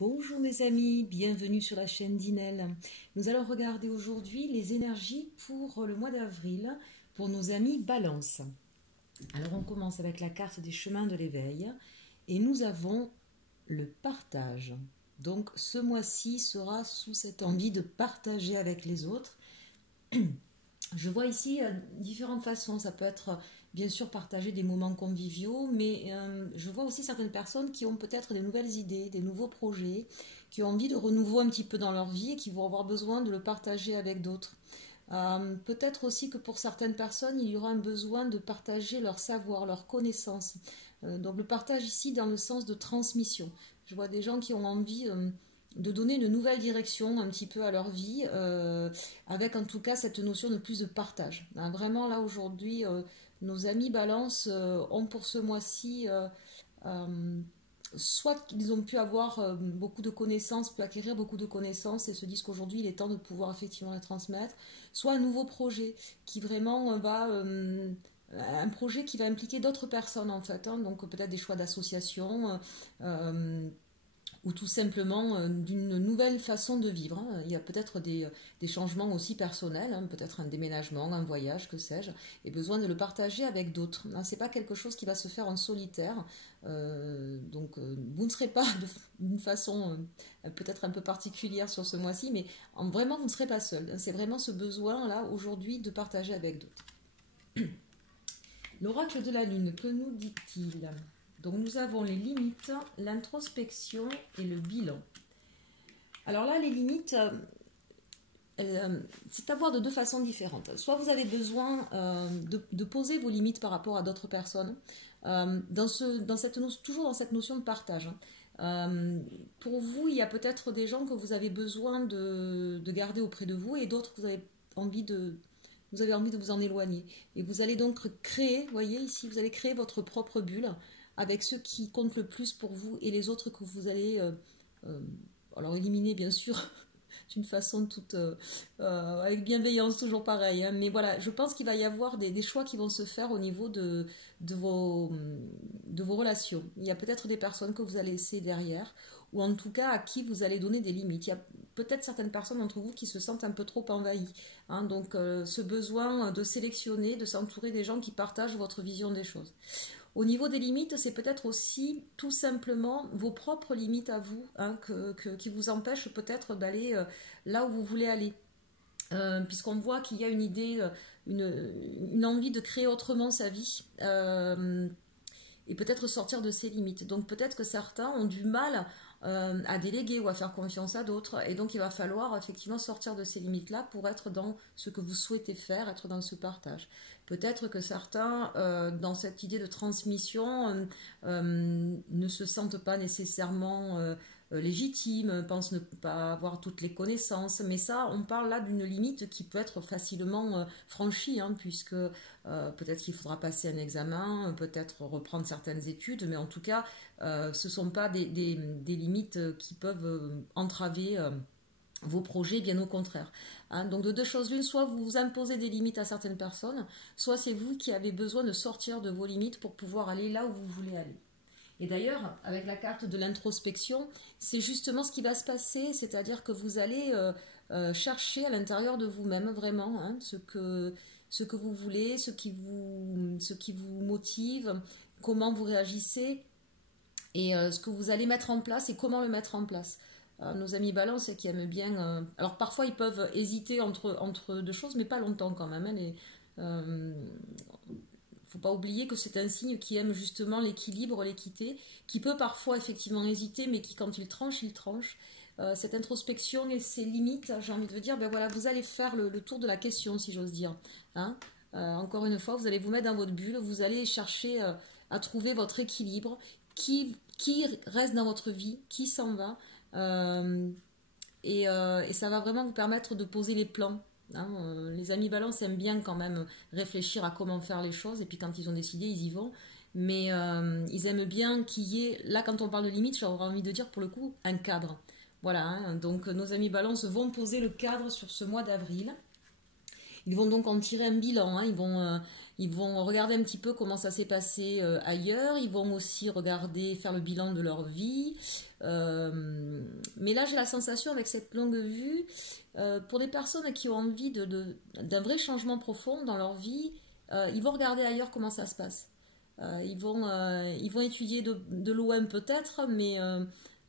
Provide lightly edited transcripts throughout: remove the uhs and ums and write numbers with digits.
Bonjour mes amis, bienvenue sur la chaîne d'Inel. Nous allons regarder aujourd'hui les énergies pour le mois d'avril pour nos amis Balance. Alors on commence avec la carte des chemins de l'éveil et nous avons le partage. Donc ce mois-ci sera sous cette envie de partager avec les autres. Je vois ici différentes façons, ça peut être bien sûr partager des moments conviviaux, mais je vois aussi certaines personnes qui ont peut-être des nouvelles idées, des nouveaux projets, qui ont envie de renouveau un petit peu dans leur vie et qui vont avoir besoin de le partager avec d'autres. Peut-être aussi que pour certaines personnes, il y aura un besoin de partager leur savoir, leurs connaissances. Donc le partage ici dans le sens de transmission. Je vois des gens qui ont envie de donner une nouvelle direction un petit peu à leur vie, avec en tout cas cette notion de plus de partage. Vraiment là aujourd'hui, nos amis Balance ont pour ce mois-ci, soit qu'ils ont pu avoir beaucoup de connaissances, pu acquérir beaucoup de connaissances et se disent qu'aujourd'hui il est temps de pouvoir effectivement les transmettre, soit un nouveau projet qui vraiment va... un projet qui va impliquer d'autres personnes en fait, donc peut-être des choix d'association, ou tout simplement d'une nouvelle façon de vivre. Il y a peut-être des changements aussi personnels, peut-être un déménagement, un voyage, que sais-je, et besoin de le partager avec d'autres. Ce n'est pas quelque chose qui va se faire en solitaire, donc vous ne serez pas d'une façon peut-être un peu particulière sur ce mois-ci, mais vraiment vous ne serez pas seul. C'est vraiment ce besoin-là aujourd'hui de partager avec d'autres. L'oracle de la lune, que nous dit-il ? Donc nous avons les limites, l'introspection et le bilan. Alors là, les limites, c'est à voir de deux façons différentes. Soit vous avez besoin de poser vos limites par rapport à d'autres personnes, toujours dans cette notion de partage. Pour vous, il y a peut-être des gens que vous avez besoin de garder auprès de vous et d'autres que vous avez envie de vous en éloigner. Et vous allez donc créer, vous voyez ici, vous allez créer votre propre bulle, avec ceux qui comptent le plus pour vous et les autres que vous allez alors éliminer bien sûr d'une façon toute avec bienveillance, toujours pareil, mais voilà, je pense qu'il va y avoir des choix qui vont se faire au niveau de vos relations. Il y a peut-être des personnes que vous allez laisser derrière, ou en tout cas à qui vous allez donner des limites. Il y a peut-être certaines personnes d'entre vous qui se sentent un peu trop envahies, donc ce besoin de sélectionner, de s'entourer des gens qui partagent votre vision des choses. Au niveau des limites, c'est peut-être aussi tout simplement vos propres limites à vous, qui vous empêchent peut-être d'aller là où vous voulez aller. Puisqu'on voit qu'il y a une idée, une envie de créer autrement sa vie, et peut-être sortir de ses limites. Donc peut-être que certains ont du mal à déléguer ou à faire confiance à d'autres, et donc il va falloir effectivement sortir de ces limites-là pour être dans ce que vous souhaitez faire, être dans ce partage. Peut-être que certains, dans cette idée de transmission, ne se sentent pas nécessairement légitimes, pensent ne pas avoir toutes les connaissances, mais ça, on parle là d'une limite qui peut être facilement franchie, puisque peut-être qu'il faudra passer un examen, peut-être reprendre certaines études, mais en tout cas, ce ne sont pas des limites qui peuvent entraver vos projets, bien au contraire. Donc de deux choses l'une, soit vous vous imposez des limites à certaines personnes, soit c'est vous qui avez besoin de sortir de vos limites pour pouvoir aller là où vous voulez aller. Et d'ailleurs, avec la carte de l'introspection, c'est justement ce qui va se passer, c'est-à-dire que vous allez chercher à l'intérieur de vous-même vraiment ce que vous voulez, ce qui vous motive, comment vous réagissez, et ce que vous allez mettre en place et comment le mettre en place. Nos amis Balance qui aiment bien... alors parfois ils peuvent hésiter entre deux choses, mais pas longtemps quand même. Faut pas oublier que c'est un signe qui aime justement l'équilibre, l'équité, qui peut parfois effectivement hésiter, mais qui quand il tranche, il tranche. Cette introspection et ses limites, j'ai envie de dire, ben voilà, vous allez faire le tour de la question, si j'ose dire. Encore une fois, vous allez vous mettre dans votre bulle, vous allez chercher à trouver votre équilibre, qui reste dans votre vie, qui s'en va, et ça va vraiment vous permettre de poser les plans. Les amis Balance aiment bien quand même réfléchir à comment faire les choses, et puis quand ils ont décidé, ils y vont. Mais ils aiment bien qu'il y ait, là quand on parle de limite, j'aurais envie de dire pour le coup, un cadre. Voilà, donc nos amis Balance vont poser le cadre sur ce mois d'avril. Ils vont donc en tirer un bilan, ils vont regarder un petit peu comment ça s'est passé ailleurs, ils vont aussi faire le bilan de leur vie, Mais là, j'ai la sensation avec cette longue vue, pour des personnes qui ont envie d'un vrai changement profond dans leur vie, ils vont regarder ailleurs comment ça se passe. Ils vont étudier de loin peut-être, mais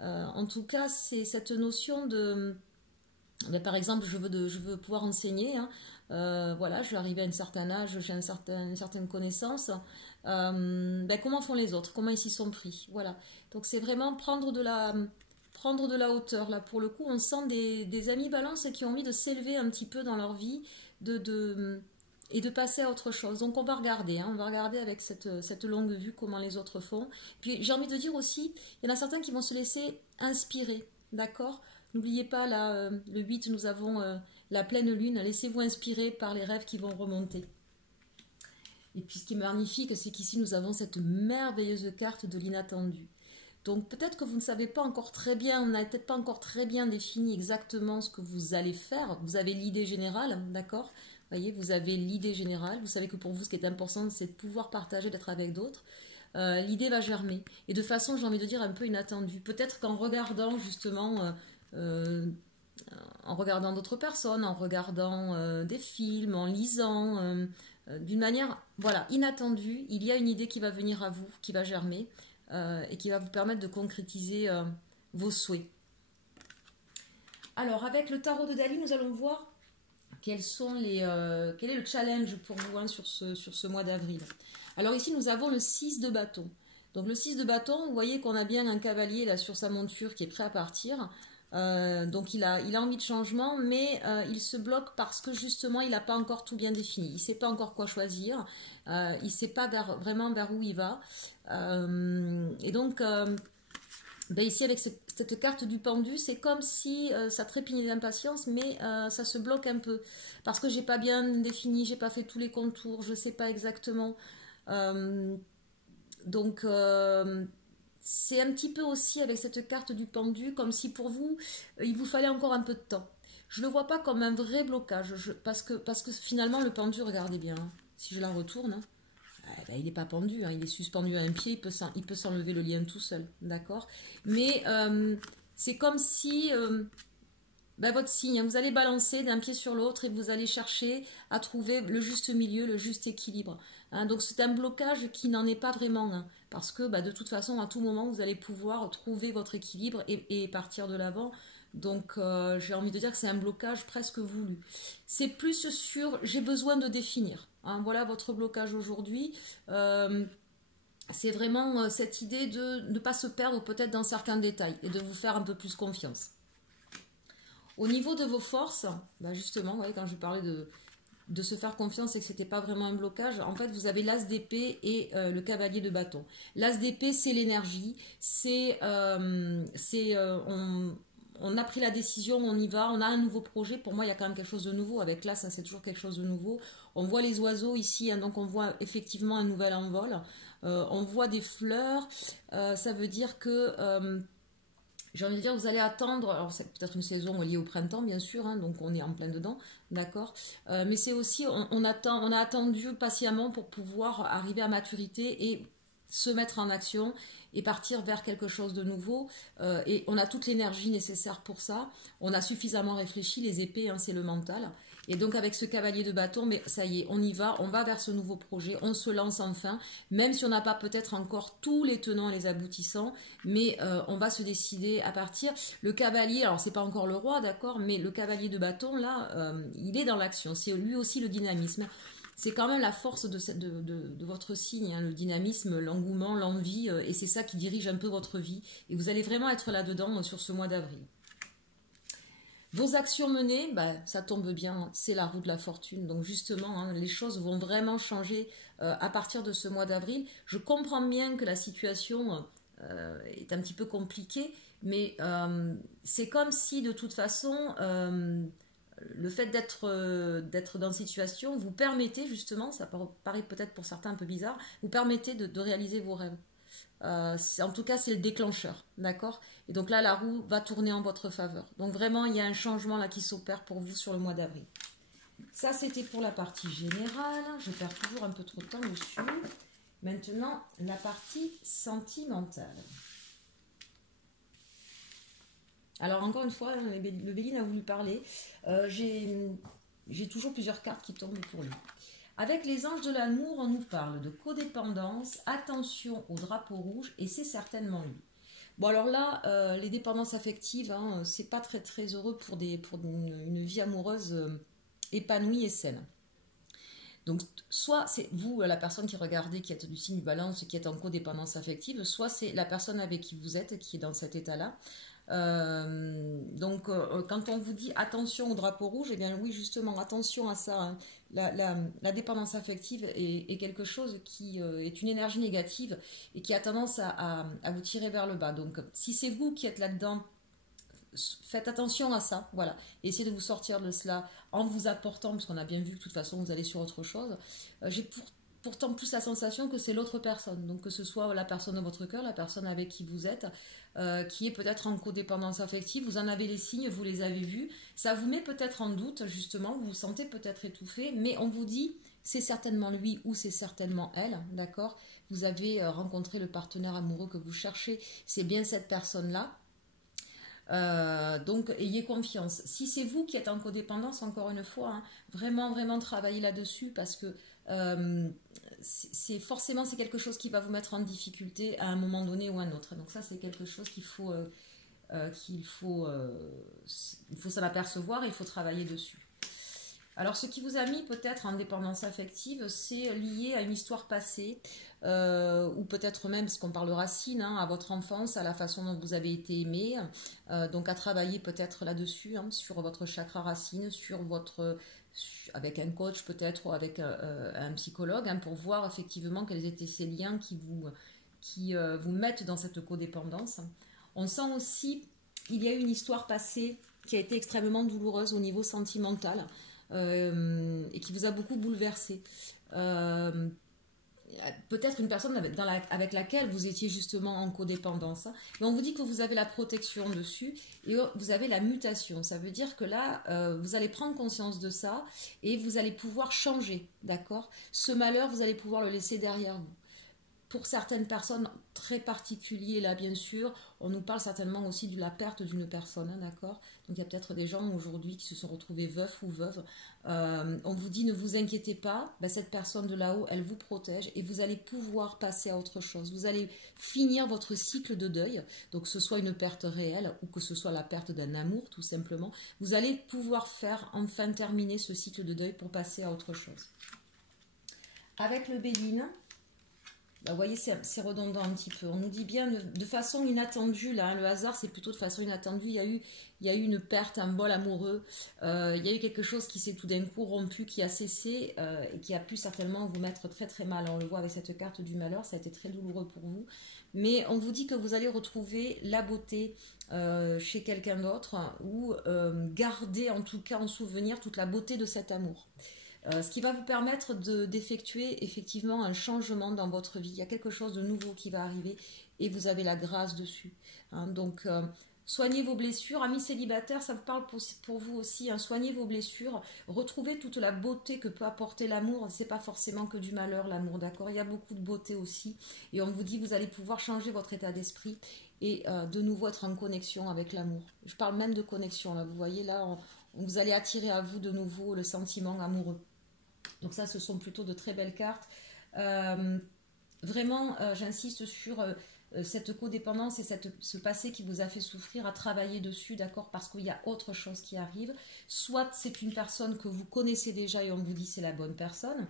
en tout cas, c'est cette notion de... Ben, par exemple, je veux pouvoir enseigner, hein. Voilà, je suis arrivée à un certain âge, j'ai une certaine connaissance. Ben, comment font les autres? Comment ils s'y sont pris? Voilà. Donc c'est vraiment prendre de la hauteur. Là, pour le coup, on sent des amis balance qui ont envie de s'élever un petit peu dans leur vie et de passer à autre chose. Donc on va regarder, hein, on va regarder avec cette longue vue comment les autres font. Puis j'ai envie de dire aussi, il y en a certains qui vont se laisser inspirer, d'accord? N'oubliez pas, là, le 8, nous avons la pleine lune. Laissez-vous inspirer par les rêves qui vont remonter. Et puis ce qui est magnifique, c'est qu'ici, nous avons cette merveilleuse carte de l'inattendu. Donc peut-être que vous ne savez pas encore très bien, on n'a peut-être pas encore très bien défini exactement ce que vous allez faire. Vous avez l'idée générale, d'accord? Vous voyez, vous avez l'idée générale. Vous savez que pour vous, ce qui est important, c'est de pouvoir partager, d'être avec d'autres. L'idée va germer. Et de façon, j'ai envie de dire, un peu inattendue. Peut-être qu'en regardant justement... en regardant d'autres personnes, en regardant des films, en lisant, d'une manière voilà, inattendue, il y a une idée qui va venir à vous, qui va germer et qui va vous permettre de concrétiser vos souhaits. Alors, avec le tarot de Dali, nous allons voir quel est le challenge pour vous, hein, sur ce mois d'avril. Alors ici, nous avons le 6 de bâton. Donc le 6 de bâton, vous voyez qu'on a bien un cavalier là sur sa monture qui est prêt à partir. Donc il a envie de changement, mais il se bloque parce que justement il n'a pas encore tout bien défini. Il ne sait pas encore quoi choisir, il ne sait pas vraiment vers où il va. Et donc ben ici avec cette carte du pendu, c'est comme si ça trépignait d'impatience, mais ça se bloque un peu. Parce que j'ai pas bien défini, j'ai pas fait tous les contours, je ne sais pas exactement. Donc c'est un petit peu aussi avec cette carte du pendu, comme si pour vous, il vous fallait encore un peu de temps. Je ne le vois pas comme un vrai blocage, parce que finalement le pendu, regardez bien, hein, si je la retourne, hein, ben, il n'est pas pendu, hein, il est suspendu à un pied, il peut s'enlever le lien tout seul, d'accord? Mais c'est comme si... ben, votre signe, hein, vous allez balancer d'un pied sur l'autre et vous allez chercher à trouver le juste milieu, le juste équilibre. Hein, donc c'est un blocage qui n'en est pas vraiment, hein, parce que bah, de toute façon, à tout moment, vous allez pouvoir trouver votre équilibre et partir de l'avant. Donc j'ai envie de dire que c'est un blocage presque voulu. C'est plus sur j'ai besoin de définir. Hein, voilà votre blocage aujourd'hui. C'est vraiment cette idée de ne pas se perdre peut-être dans certains détails et de vous faire un peu plus confiance. Au niveau de vos forces, bah justement, ouais, quand je parlais de se faire confiance et que ce n'était pas vraiment un blocage, en fait, vous avez l'as d'épée et le cavalier de bâton. L'as d'épée, c'est l'énergie, on a pris la décision, on y va, on a un nouveau projet. Pour moi, il y a quand même quelque chose de nouveau. Avec l'as, c'est toujours quelque chose de nouveau. On voit les oiseaux ici, hein, donc on voit effectivement un nouvel envol. On voit des fleurs, ça veut dire que... j'ai envie de dire, vous allez attendre, alors c'est peut-être une saison liée au printemps, bien sûr, hein, donc on est en plein dedans, d'accord, mais c'est aussi, on a attendu patiemment pour pouvoir arriver à maturité et se mettre en action et partir vers quelque chose de nouveau, et on a toute l'énergie nécessaire pour ça, on a suffisamment réfléchi, les épées, hein, c'est le mental. Et donc avec ce cavalier de bâton, mais ça y est, on va vers ce nouveau projet, on se lance enfin, même si on n'a pas peut-être encore tous les tenants et les aboutissants, mais on va se décider à partir. Le cavalier, alors c'est pas encore le roi, d'accord, mais le cavalier de bâton, là, il est dans l'action, c'est lui aussi le dynamisme. C'est quand même la force de votre signe, hein, le dynamisme, l'engouement, l'envie, et c'est ça qui dirige un peu votre vie. Et vous allez vraiment être là-dedans sur ce mois d'avril. Vos actions menées, bah, ça tombe bien, c'est la roue de la fortune. Donc justement, hein, les choses vont vraiment changer à partir de ce mois d'avril. Je comprends bien que la situation est un petit peu compliquée, mais c'est comme si de toute façon, le fait d'être dans cette situation vous permettez justement, ça paraît peut-être pour certains un peu bizarre, vous permettez de réaliser vos rêves. En tout cas, c'est le déclencheur, d'accord? Et donc là, la roue va tourner en votre faveur. Donc vraiment, il y a un changement là qui s'opère pour vous sur le mois d'avril. Ça, c'était pour la partie générale. Je perds toujours un peu trop de temps dessus. Maintenant, la partie sentimentale. Alors encore une fois, le Béline a voulu parler. J'ai toujours plusieurs cartes qui tombent pour lui. Avec les anges de l'amour, on nous parle de codépendance, attention au drapeau rouge, et c'est certainement lui. Bon alors là, les dépendances affectives, hein, c'est pas très très heureux pour une vie amoureuse épanouie et saine. Donc soit c'est vous, la personne qui regardez, qui êtes du signe du balance, qui est en codépendance affective, soit c'est la personne avec qui vous êtes qui est dans cet état-là. Quand on vous dit attention au drapeau rouge, eh bien oui, justement, attention à ça, hein. La dépendance affective est quelque chose qui est une énergie négative et qui a tendance à vous tirer vers le bas. Donc, si c'est vous qui êtes là-dedans, faites attention à ça, voilà. Essayez de vous sortir de cela en vous apportant, parce qu'on a bien vu que de toute façon vous allez sur autre chose. J'ai pourtant plus la sensation que c'est l'autre personne, donc que ce soit la personne de votre cœur, la personne avec qui vous êtes, qui est peut-être en codépendance affective, vous en avez les signes, vous les avez vus, ça vous met peut-être en doute justement, vous vous sentez peut-être étouffé, mais on vous dit c'est certainement lui ou c'est certainement elle, d'accord? Vous avez rencontré le partenaire amoureux que vous cherchez, c'est bien cette personne-là. Donc ayez confiance. Si c'est vous qui êtes en codépendance, encore une fois, hein, vraiment vraiment travaillez là-dessus parce que c'est quelque chose qui va vous mettre en difficulté à un moment donné ou à un autre. Donc ça c'est quelque chose il faut s'en apercevoir et il faut travailler dessus. Alors, ce qui vous a mis peut-être en dépendance affective, c'est lié à une histoire passée, ou peut-être même, parce qu'on parle de racines, hein, à votre enfance, à la façon dont vous avez été aimé, donc à travailler peut-être là-dessus, hein, sur votre chakra racine, avec un coach peut-être, ou avec un psychologue, hein, pour voir effectivement quels étaient ces liens qui vous mettent dans cette codépendance. On sent aussi qu'il y a eu une histoire passée qui a été extrêmement douloureuse au niveau sentimental. Et qui vous a beaucoup bouleversé. Peut-être une personne avec laquelle vous étiez justement en codépendance. Hein. Mais on vous dit que vous avez la protection dessus et vous avez la mutation. Ça veut dire que là, vous allez prendre conscience de ça et vous allez pouvoir changer, d'accord? Ce malheur, vous allez pouvoir le laisser derrière vous. Pour certaines personnes très particulières, là bien sûr, on nous parle certainement aussi de la perte d'une personne, hein, d'accord? Donc il y a peut-être des gens aujourd'hui qui se sont retrouvés veufs ou veuves. On vous dit ne vous inquiétez pas, ben, cette personne de là-haut, elle vous protège et vous allez pouvoir passer à autre chose. Vous allez finir votre cycle de deuil, donc que ce soit une perte réelle ou que ce soit la perte d'un amour tout simplement. Vous allez pouvoir enfin terminer ce cycle de deuil pour passer à autre chose. Avec le Béline, vous voyez, c'est redondant un petit peu. On nous dit bien de façon inattendue, là, hein, le hasard, c'est plutôt de façon inattendue. Il y a eu une perte, un bol amoureux. Il y a eu quelque chose qui s'est tout d'un coup rompu, qui a cessé et qui a pu certainement vous mettre très très mal. On le voit avec cette carte du malheur, ça a été très douloureux pour vous. Mais on vous dit que vous allez retrouver la beauté chez quelqu'un d'autre ou garder en tout cas en souvenir toute la beauté de cet amour. Ce qui va vous permettre d'effectuer effectivement un changement dans votre vie. Il y a quelque chose de nouveau qui va arriver et vous avez la grâce dessus. Hein, donc, soignez vos blessures. Amis célibataires, ça vous parle pour vous aussi. Hein, soignez vos blessures. Retrouvez toute la beauté que peut apporter l'amour. C'est pas forcément que du malheur, l'amour, d'accord? Il y a beaucoup de beauté aussi. Et on vous dit, vous allez pouvoir changer votre état d'esprit et de nouveau être en connexion avec l'amour. Je parle même de connexion, là. Vous voyez, là, vous allez attirer à vous de nouveau le sentiment amoureux. Donc ça, ce sont plutôt de très belles cartes. Vraiment, j'insiste sur cette codépendance et ce passé qui vous a fait souffrir, à travailler dessus, d'accord, parce qu'il y a autre chose qui arrive. Soit c'est une personne que vous connaissez déjà et on vous dit c'est la bonne personne.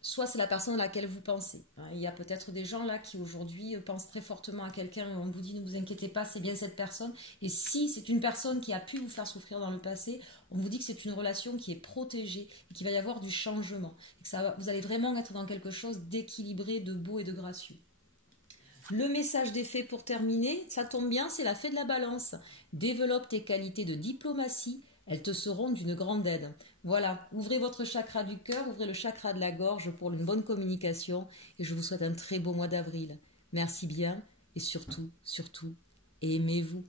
Soit c'est la personne à laquelle vous pensez. Il y a peut-être des gens là qui aujourd'hui pensent très fortement à quelqu'un et on vous dit ne vous inquiétez pas, c'est bien cette personne. Et si c'est une personne qui a pu vous faire souffrir dans le passé, on vous dit que c'est une relation qui est protégée et qu'il va y avoir du changement. Et que vous allez vraiment être dans quelque chose d'équilibré, de beau et de gracieux. Le message des fées pour terminer, ça tombe bien, c'est la fée de la balance. Développe tes qualités de diplomatie, elles te seront d'une grande aide. Voilà, ouvrez votre chakra du cœur, ouvrez le chakra de la gorge pour une bonne communication et je vous souhaite un très beau mois d'avril. Merci bien et surtout, surtout, aimez-vous.